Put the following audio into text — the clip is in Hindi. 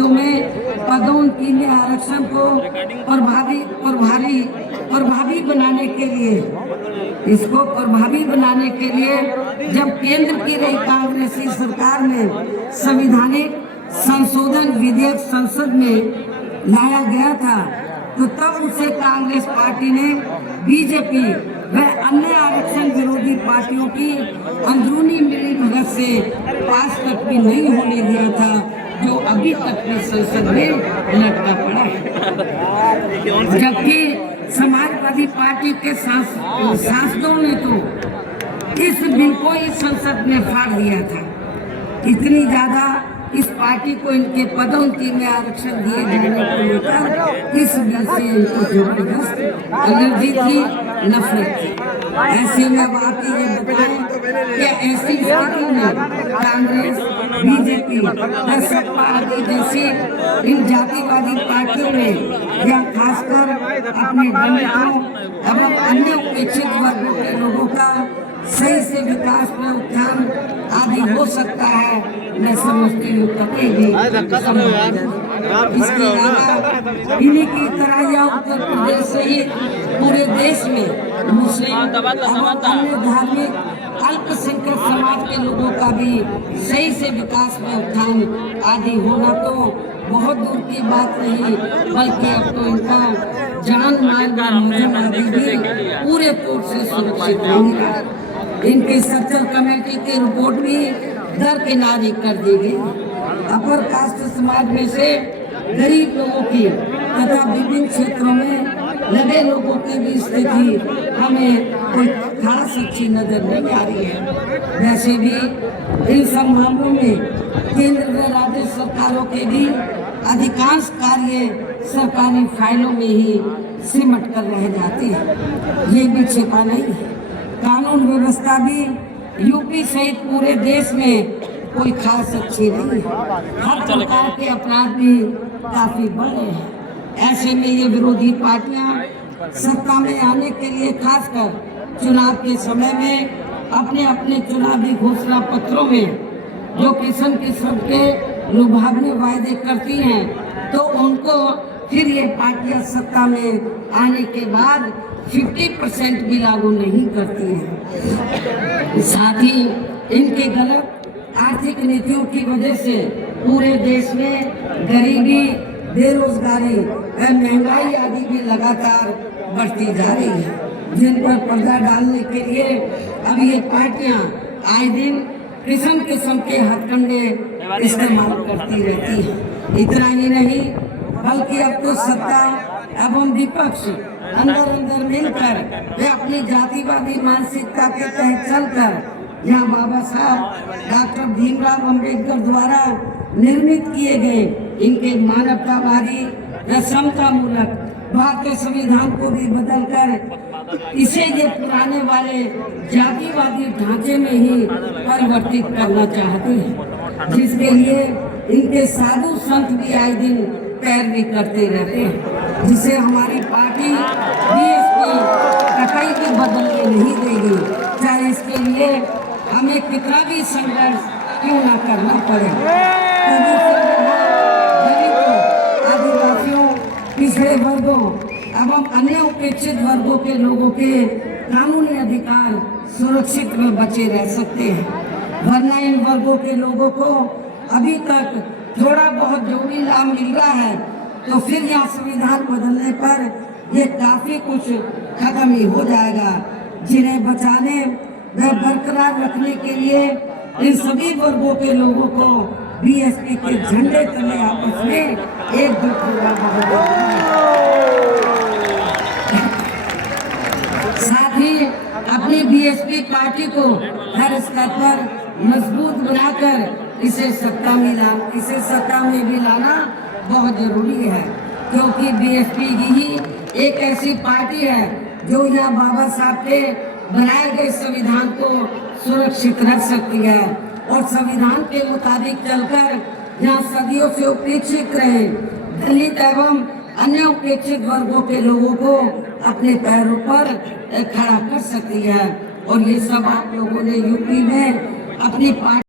पार्टियों में पदोन्नति में आरक्षण को प्रभावी बनाने के लिए, इसको प्रभावी बनाने के लिए जब केंद्र की रही कांग्रेसी सरकार में संविधानिक संशोधन विधेयक संसद में लाया गया था, तो तब उसे कांग्रेस पार्टी ने बीजेपी व अन्य आरक्षण विरोधी पार्टियों की अंदरूनी मिलीभगत से पास तक भी नहीं होने दिया था, जो अभी तक भी संसद में लटका पड़ा है। जबकि समाजवादी पार्टी के सांसदों ने तो इस बिल को ही संसद में फाड़ दिया था। इतनी ज्यादा इस पार्टी को इनके पदोन्नति में आरक्षण दिए जाने को लेकर इस बिल से इनको जबरदस्त एलर्जी थी, नफरत थी। ऐसे में बात ये बताएं कि ऐसी स्थिति में कांग्रेस, बीजेपी और सपा आदि जैसी इन जातिवादी पार्टियों में या खासकर अपने दलितों एवं अन्य उपेक्षित वर्गों के लोगों का सही से विकास में उत्थान आदि हो सकता है, मैं समझती हूँ। इसके अलावा इन्हीं की तरह या उत्तर प्रदेश सहित पूरे देश में मुस्लिम और अन्य धार्मिक अल्पसंख्यक समाज के लोगों का भी सही से विकास में उत्थान आदि होना तो बहुत दूर की बात नहीं, बल्कि अब तो इनका जान मान आदि भी पूरे तौर से सुरक्षित नहीं है। इनकी सर्कल कमेटी की रिपोर्ट भी दरकिनारी कर दी गई। अपर कास्ट समाज में से गरीब लोगों की तथा विभिन्न क्षेत्रों में लगे लोगों की भी स्थिति हमें कोई खास अच्छी नजर नहीं आ रही है। वैसे भी इन सब मामलों में केंद्र व राज्य सरकारों के भी अधिकांश कार्य सरकारी फाइलों में ही सिमट कर रह जाते हैं, ये भी छिपा नहीं है। कानून व्यवस्था भी यूपी सहित पूरे देश में कोई खास अच्छी नहीं है। हर प्रकार के अपराध भी काफी बढ़ रहे हैं। ऐसे में ये विरोधी पार्टियां सत्ता में आने के लिए खासकर चुनाव के समय में अपने अपने चुनावी घोषणा पत्रों में जो किस्म के लुभावने वायदे करती हैं, तो उनको फिर ये पार्टियां सत्ता में आने के बाद 50% भी लागू नहीं करती हैं। साथ ही इनके गलत आर्थिक नीतियों की वजह से पूरे देश में गरीबी, बेरोजगारी और महंगाई आदि भी लगातार बढ़ती जा रही है, जिन पर पर्दा डालने के लिए अब ये पार्टियां आए दिन किस्म के हथकंडे इस्तेमाल करती रहती हैं। इतना ही नहीं, बल्कि अब तो सत्ता एवं विपक्ष अंदर मिलकर वे अपनी जातिवादी मानसिकता के तहत चलकर यहाँ बाबा साहब डॉक्टर भीमराव अम्बेडकर द्वारा निर्मित किए गए इनके मानवतावादी व समतामूलक भारतीय संविधान को भी बदलकर इसे ये पुराने वाले जातिवादी ढांचे में ही परिवर्तित करना चाहते हैं, जिसके लिए इनके साधु संत भी आए दिन पैरवी करते रहते हैं, जिसे हमारी पार्टी बीएसपी कतई भी बदलने नहीं देगी, चाहे इसके लिए हमें कितना भी संघर्ष क्यों ना करना पड़े। गरीबों, आदिवासियों, पिछड़े वर्गों एवं अन्य उपेक्षित वर्गों के लोगों के कानूनी अधिकार सुरक्षित में बचे रह सकते हैं, वरना इन वर्गों के लोगों को अभी तक थोड़ा बहुत जो भी लाभ मिल रहा है, तो फिर यहाँ संविधान बदलने पर ये काफी कुछ खत्म ही हो जाएगा। जिन्हें बचाने व बरकरार रखने के लिए इन सभी वर्गों के लोगों को बीएसपी के झंडे तले आपस में एकजुट होना होगा। साथ ही अपनी बीएसपी पार्टी को हर स्तर पर मजबूत बनाकर इसे सत्ता में भी लाना बहुत जरूरी है, क्योंकि बीएसपी ही एक ऐसी पार्टी है जो यहाँ बाबा साहब के बनाए गए संविधान को सुरक्षित रख सकती है और संविधान के मुताबिक चलकर यहाँ सदियों से उपेक्षित रहे दलित एवं अन्य उपेक्षित वर्गों के लोगों को अपने पैरों पर खड़ा कर सकती है। और ये सब आप लोगों ने यूपी में अपनी पार्टी